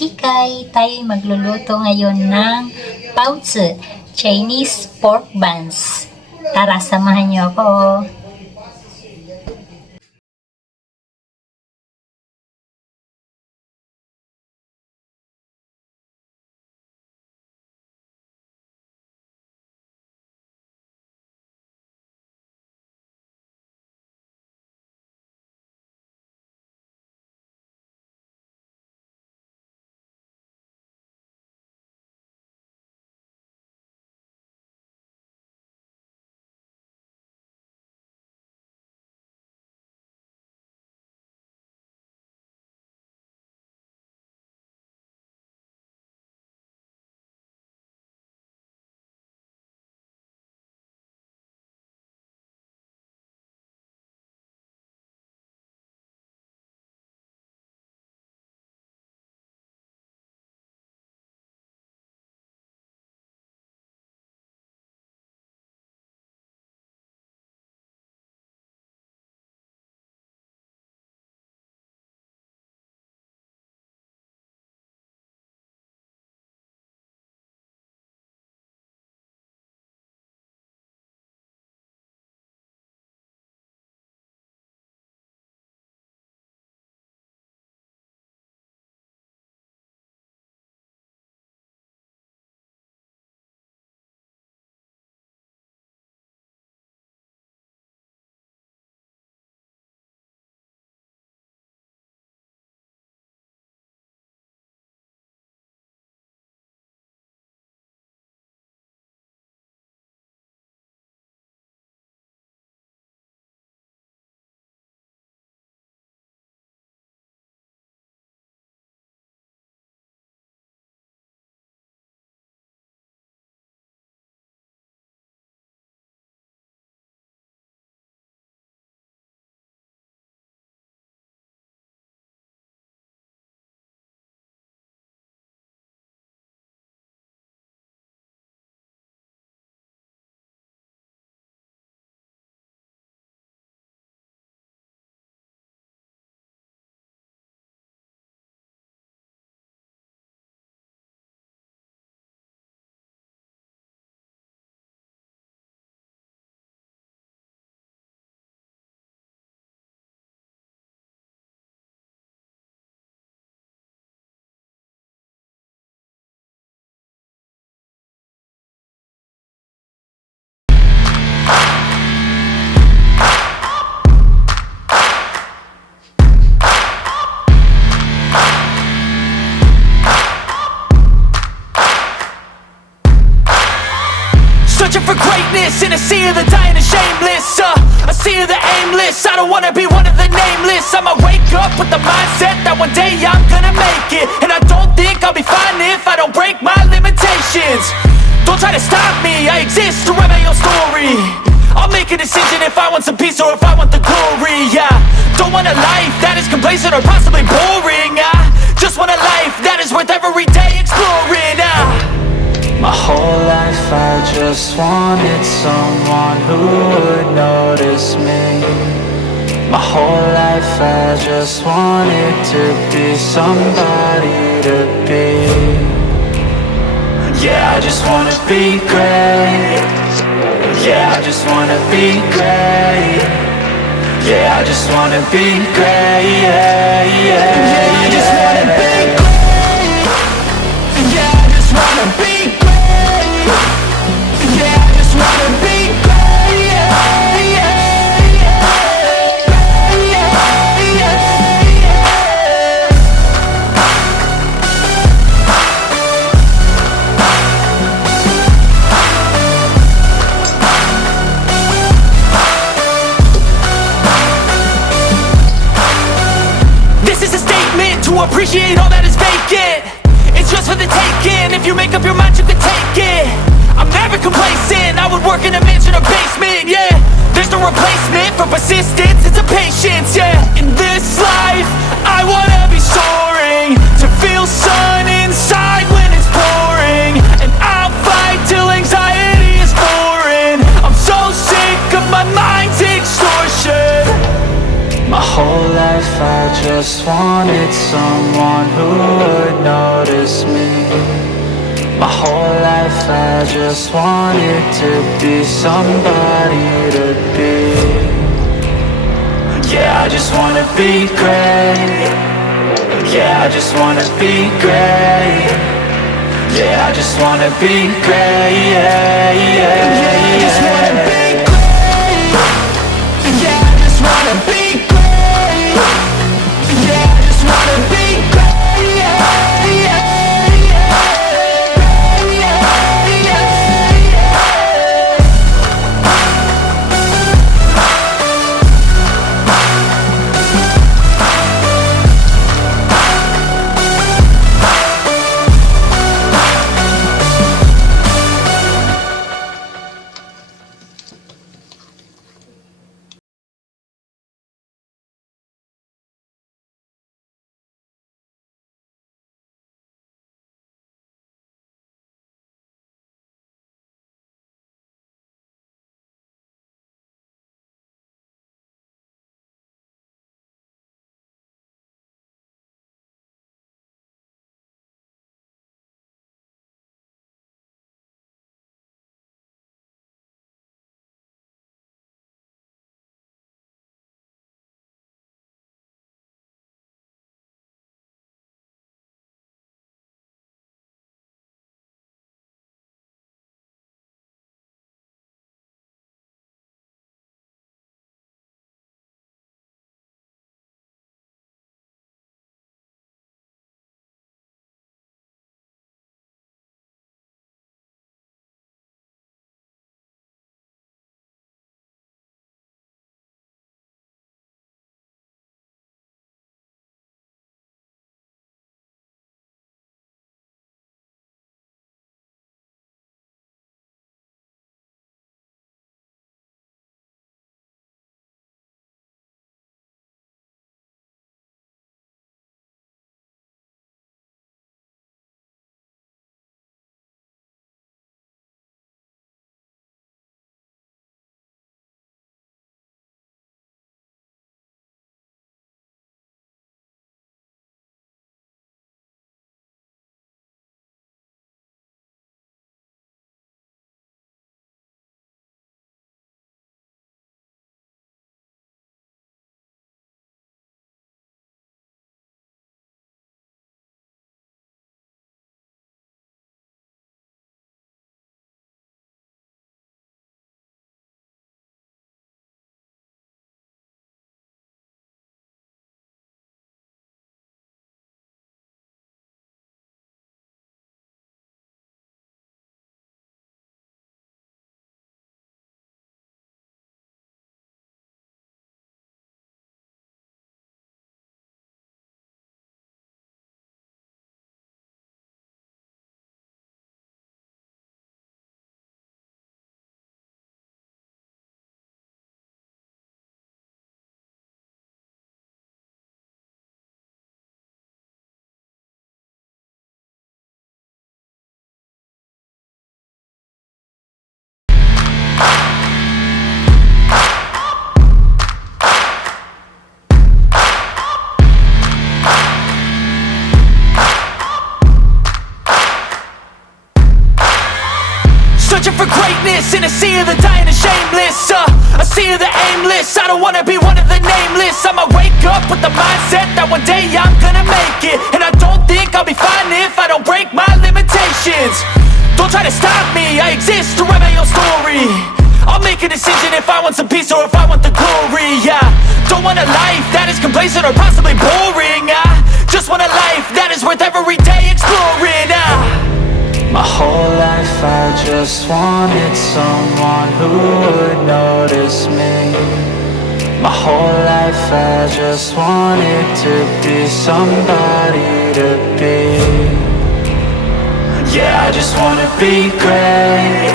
Chikay, tayo'y magluluto ngayon ng Baozi, Chinese pork buns. Tara, samahan niyo ako. Searching for greatness in a sea of the dying and shameless, a sea of the aimless. I don't wanna be one of the nameless. I'ma wake up with the mindset that one day I'm gonna make it. And I don't think I'll be fine if I don't break my limitations. Don't try to stop me, I exist to write my own story. I'll make a decision if I want some peace or if I want the glory, yeah. Don't want a life that is complacent or possibly boring, I just want a life that is worth every day exploring, My whole life I just wanted someone who would notice me. My whole life I just wanted to be somebody to be. Yeah, I just wanna be great. Yeah, I just wanna be great. Yeah, I just wanna be great. Yeah, yeah, I just wanna be great. Yeah, I just wanna be great. Yeah, I just wanna be great. Yeah, yeah, yeah, yeah, yeah. This is a statement to appreciate all that is vacant. It's just for the taking. If you make up your mind, you can take it. I'm never complacent. I would work in a mansion or basement, yeah. There's no replacement for persistence, it's a patience, yeah. In this life, I wanna be soaring, to feel sun inside when it's pouring. And I'll fight till anxiety is foreign. I'm so sick of my mind's extortion. My whole life I just wanted someone who would know notice me. My whole life I just wanted to be somebody to be. Yeah, I just wanna be great. Yeah, I just wanna be great. Yeah, I just wanna be great. Yeah, yeah, yeah, I just wanna be great. Yeah, I just wanna be great. Yeah, I just wanna be great. Yeah, yeah, yeah, searching for greatness in a sea of the dying and shameless. A sea of the aimless. I don't wanna be one of the nameless. I'ma wake up with the mindset that one day I'm gonna make it. And I don't think I'll be fine if I don't break my limitations. Don't try to stop me, I exist to write my own story. I'll make a decision if I want some peace or if I want the glory. Yeah, don't want a life that is complacent or possibly boring. I just want a life that is worth every day exploring. My whole life I just wanted someone who would notice me. My whole life I just wanted to be somebody to be. Yeah, I just wanna be great.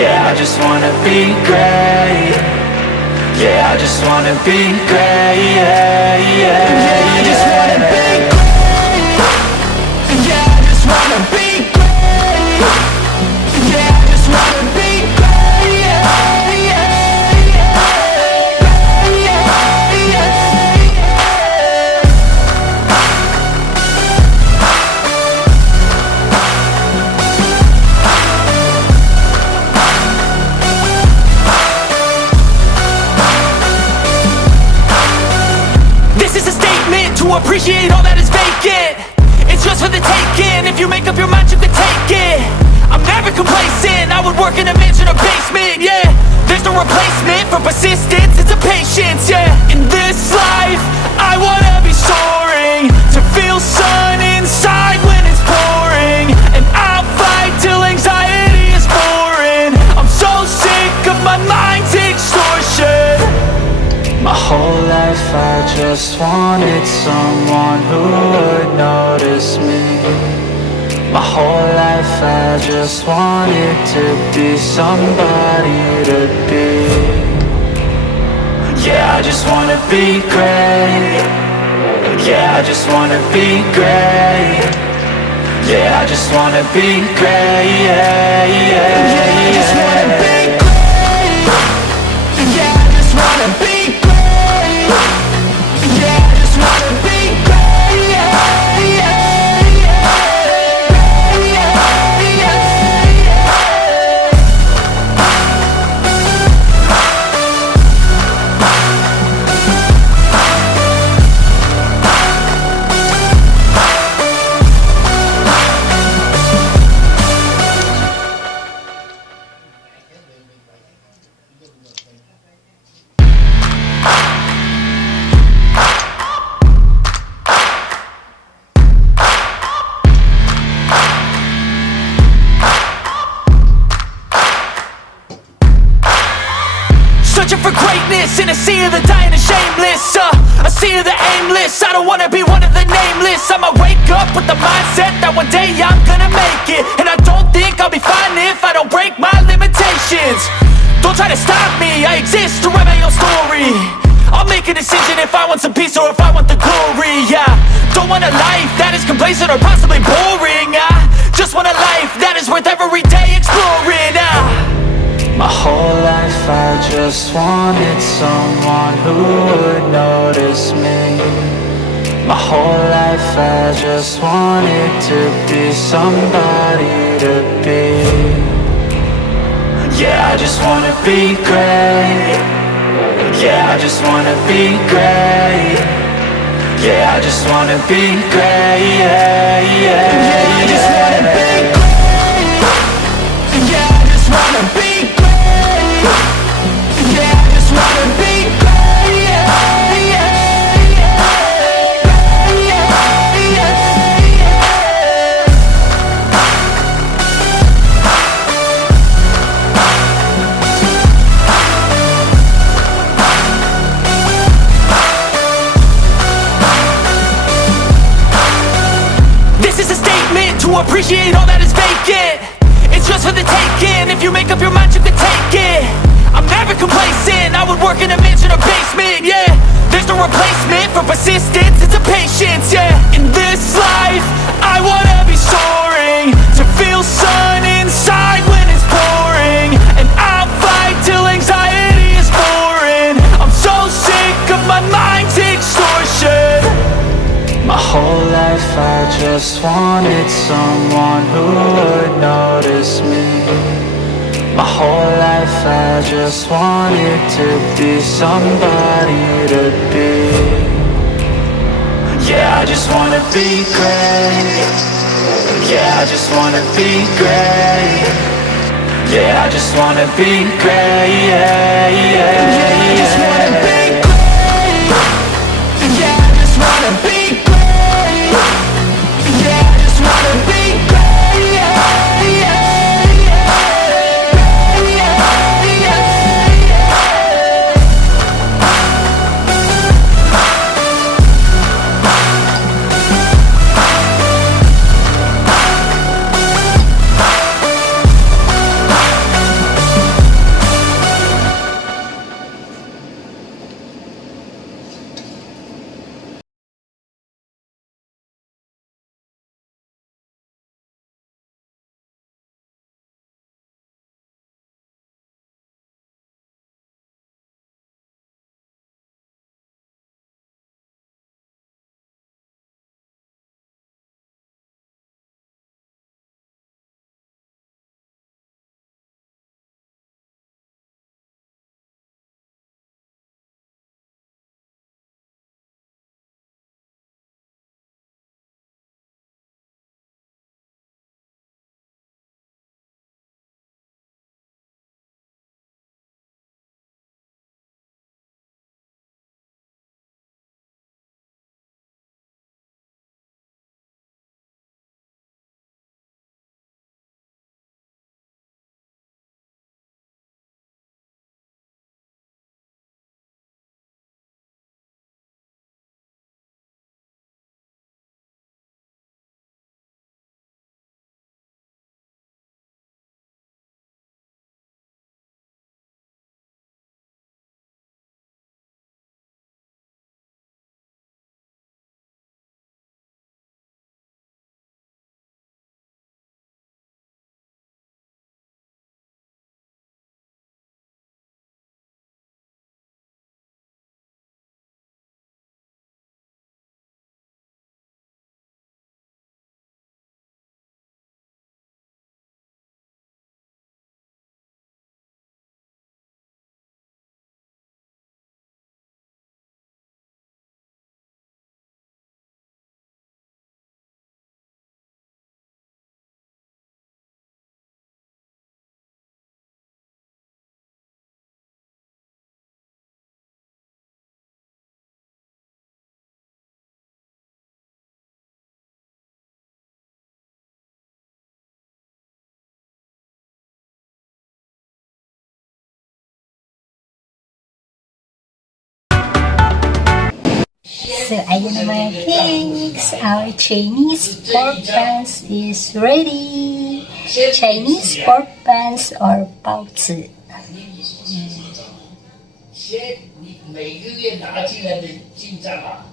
Yeah, I just wanna be great. Yeah, I just wanna be great. Yeah, yeah, yeah, I just wanna be great. Yeah, I just wanna be great. Yeah, I just wanna be great. Yeah, yeah, yeah, yeah, yeah, yeah. appreciate all that is vacant. It's just for the taking. If you make up your mind, you can take it. I'm never complacent. I would work in a mansion or basement, yeah. There's no replacement for persistence, it's a patience, yeah. In this life, I wanna be soaring, to feel sun inside when it's pouring. And I'll fight till anxiety is foreign. I'm so sick of my mind's extortion. My whole life I just wanted someone who would notice me. My whole life I just wanted to be somebody to be. Yeah, I just wanna be great. Yeah, I just wanna be great. Yeah, I just wanna be great. Yeah, yeah, yeah, I just wanna be great. Yeah, I just wanna be great. Yeah, I just wanna be great. Yeah, yeah. Searching for greatness in a sea of the dying and shameless, a sea of the aimless. I don't wanna be one of the nameless. I'ma wake up with the mindset that one day I'm gonna make it. And I don't think I'll be fine if I don't break my limitations. Don't try to stop me, I exist to write my own story. I'll make a decision if I want some peace or if I want the glory, yeah. Don't want a life that is complacent or possibly boring. I just want a life that is worth every day exploring. My whole life I just wanted someone who would notice me. My whole life I just wanted to be somebody to be. Yeah, I just wanna be great. Yeah, I just wanna be great. Yeah, I just wanna be great. Yeah, yeah, yeah, I just wanna be great. Yeah, I just wanna be great. Yeah, I just wanna be great. Yeah, yeah, yeah, yeah, yeah. This is a statement to appreciate all that is vacant. It's just for the taking. If you make up your mind, you can take it. I'm never complacent. I would work in a mansion or basement, yeah. There's no replacement for persistence, it's a patience, yeah. In this life, I wanna be soaring, to feel sun inside when it's pouring. And I'll fight till anxiety is foreign. I'm so sick of my mind's extortion. My whole life I just wanted someone who would notice me. My whole life I just wanted to be somebody to be. Yeah, I just wanna be great. Yeah, I just wanna be great. Yeah, I just wanna be great. Yeah, yeah, yeah, I just wanna be great. Yeah, I just wanna be great. Yeah, I just wanna be great. Yeah, yeah. So, ayun na mga cakes. Our Chinese pork buns is ready. Chinese pork buns or bāozi. 你每个月拿进来的进账啊。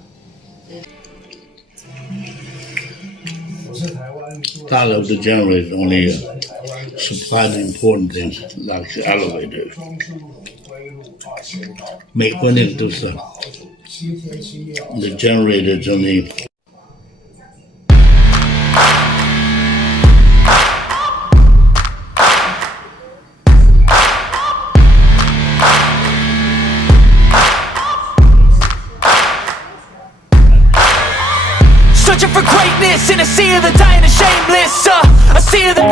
Part of the generator only supply the important things like the elevator. Make one into stuff. The generators only. Searching for greatness in a sea of the dying and shameless. A sea of the